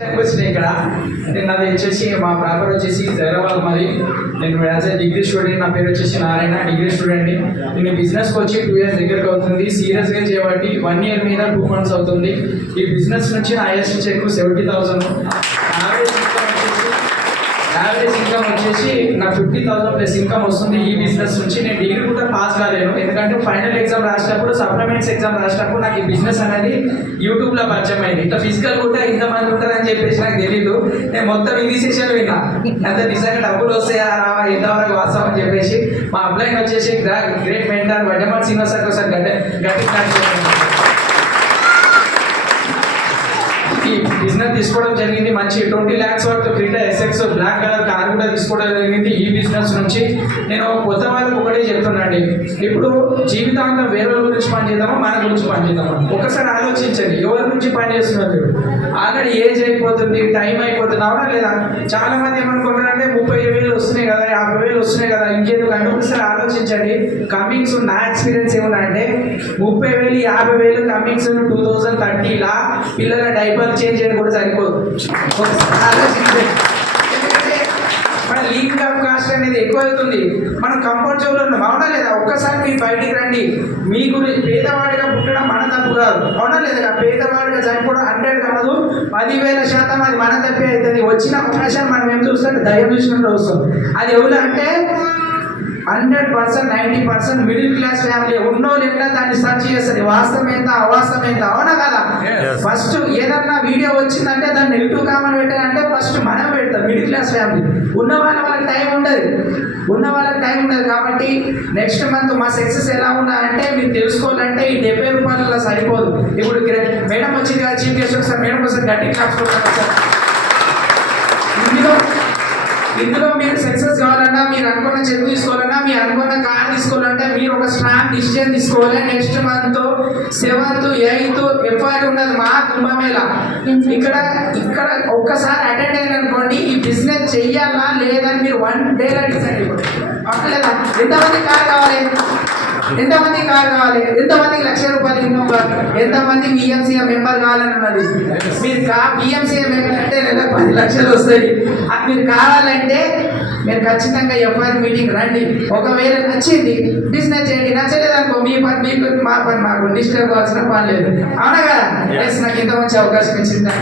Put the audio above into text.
వచ్చినాయి ఇక్కడ. అంటే నాది వచ్చేసి మా ప్రాపర్ వచ్చేసి హైదరాబాద్. మరి నేను యాజ్ ఏ డిగ్రీ స్టూడెంట్. నా పేరు వచ్చేసి నారాయణ, డిగ్రీ స్టూడెంట్ని. నేను బిజినెస్కి వచ్చి 2 years దగ్గరకు అవుతుంది. సీరియస్గా చేయబట్టి 1 year మీద 2 months అవుతుంది. ఈ బిజినెస్ నుంచి నా హైయెస్ట్ చెక్ 70,000. యావరేజ్ ఇన్కమ్ వచ్చేసి నాకు 50,000 ప్లస్ ఇన్కమ్ వస్తుంది ఈ బిజినెస్ నుంచి. నేను డిగ్రీ కూడా పాస్ కాలేను, ఎందుకంటే ఫైనల్ ఎగ్జామ్ రాసినప్పుడు, సప్లిమెంట్స్ ఎగ్జామ్ రాసినప్పుడు నాకు ఈ బిజినెస్ అనేది యూట్యూబ్లో పరిచయం అయింది. ఇట్లా ఫిజికల్ కూడా ఇంతమంది ఉంటారని చెప్పేసి నాకు తెలీదు. నేను మొత్తం ఇది సెషన్ విన్నా, అంతే నిజంగా డబ్బులు వస్తాయా రావా ఎంతవరకు వాస్తవం అని చెప్పేసి. మా అప్లైన్ వచ్చేసి గ్రేట్ మెంటర్ వడ్డమార్ శ్రీనివాస్ సార్ ఒకసారి గట్టి ఈ బిజినెస్ తీసుకోవడం జరిగింది. మంచి 20 lakhs వరకు Creta SX black colour car కూడా తీసుకోవడం జరిగింది. ఈ బిజినెస్ నుంచి నేను కొత్త వాళ్ళకి ఒకటే చెప్తున్నాండి, ఇప్పుడు జీవితాంతం వేరే గురించి పనిచేద్దామా మన గురించి పనిచేద్దామా ఒకసారి ఆలోచించండి. ఎవరి గురించి పని చేస్తున్నారు? ఆల్రెడీ ఏజ్ అయిపోతుంది, టైం అయిపోతుంది, అవునా లేదా? చాలా మంది ఏమనుకుంటారంటే 30,000 వస్తున్నాయి కదా, 50,000 వస్తున్నాయి కదా, ఇంకెందుకు అంటే ఒకసారి ఆలోచించండి. కమింగ్స్ నా ఎక్స్పీరియన్స్ ఏమన్నా అంటే 30,000 50,000 కమింగ్స్ 2030లా పిల్లల డైపర్ చేంజ్ చేయడం కూడా సరిపోదు. ఎందుకంటే మన లివింగ్ ఆఫ్ కాస్ట్ అనేది ఎక్కువ అవుతుంది. మనం కంఫర్ట్ జోన్లో ఉన్నాం, అవునా లేదా? ఒక్కసారి మీరు బయటికి రండి. మీ గురించి పేదవాడిగా పుట్టడం మన తప్పు కాదు, అవునా లేదా? పేదవాడిగా చనిపోవడం 100 కాదు, 10,000% అది మన తప్పే అవుతుంది. వచ్చిన అవకాశం మనం ఏం చూస్తుంటే దయ చూసినప్పుడు వస్తాం. అది ఎవరు అంటే 100% 90% మిడిల్ క్లాస్ ఫ్యామిలీ ఉన్నోళ్ళు ఎట్లా దాన్ని సర్చ్ చేస్తుంది, వాస్తవం ఎంత అవాస్తవం ఎంత, అవునా కదా? ఫస్ట్ ఏదన్నా వీడియో వచ్చిందంటే దాన్ని నెగిటివ్ కామెంట్ పెట్టాలంటే ఫస్ట్ మనం పెడతాం. మిడిల్ క్లాస్ ఫ్యామిలీ ఉన్న వాళ్ళకి టైం ఉండదు. కాబట్టి నెక్స్ట్ మంత్ మా సక్సెస్ ఎలా ఉన్నాయంటే మీరు తెలుసుకోవాలంటే ఈ 70 రూపాయలలో సరిపోదు. ఇప్పుడు మేడం వచ్చింది కదా చీఫ్ గెస్ట్, సార్ మేడం కోసం గట్టి క్లాప్స్ కొట్టాలి సార్. ఇందులో మీరు సక్సెస్ కావాలన్నా, మీరు అనుకున్న చెక్ తీసుకోవాలన్నా, మీరు అనుకున్న కార్ తీసుకోవాలంటే మీరు ఒక స్ట్రాంగ్ డిసిజన్ తీసుకోవాలి. Next month 7th 8th FIR ఉన్నది మా కుంభమేళ. ఇక్కడ ఒక్కసారి అటెండ్ అయిన అనుకోండి, ఈ బిజినెస్ చెయ్యాలా లేదని మీరు 1 day డిసైడ్ అయిపోండి. లేదా ఎంతమంది కార్ కావాలి, ఎంతమందికి 1,00,000 రూపాయలు ఇన్కమ్ కావాలి, ఎంతమంది బిఎంసీఏ మెంబర్ కావాలని ఉన్నది. మీరు బిఎంసీఏ మెంబర్ అంటే నెల 10 లక్షలు వస్తాయి. అది మీరు కావాలంటే మీరు ఖచ్చితంగా ఎఫ్ఐఆర్ మీటింగ్ రండి. ఒకవేళ నచ్చింది బిజినెస్ చేయండి, నచ్చలేదు అనుకో మీ పని మీకు, మా పని మాకు, డిస్టర్బ్ కావాల్సిన పని లేదు, అవునా కదా? నాకు ఇంత మంచి అవకాశం ఇచ్చింది.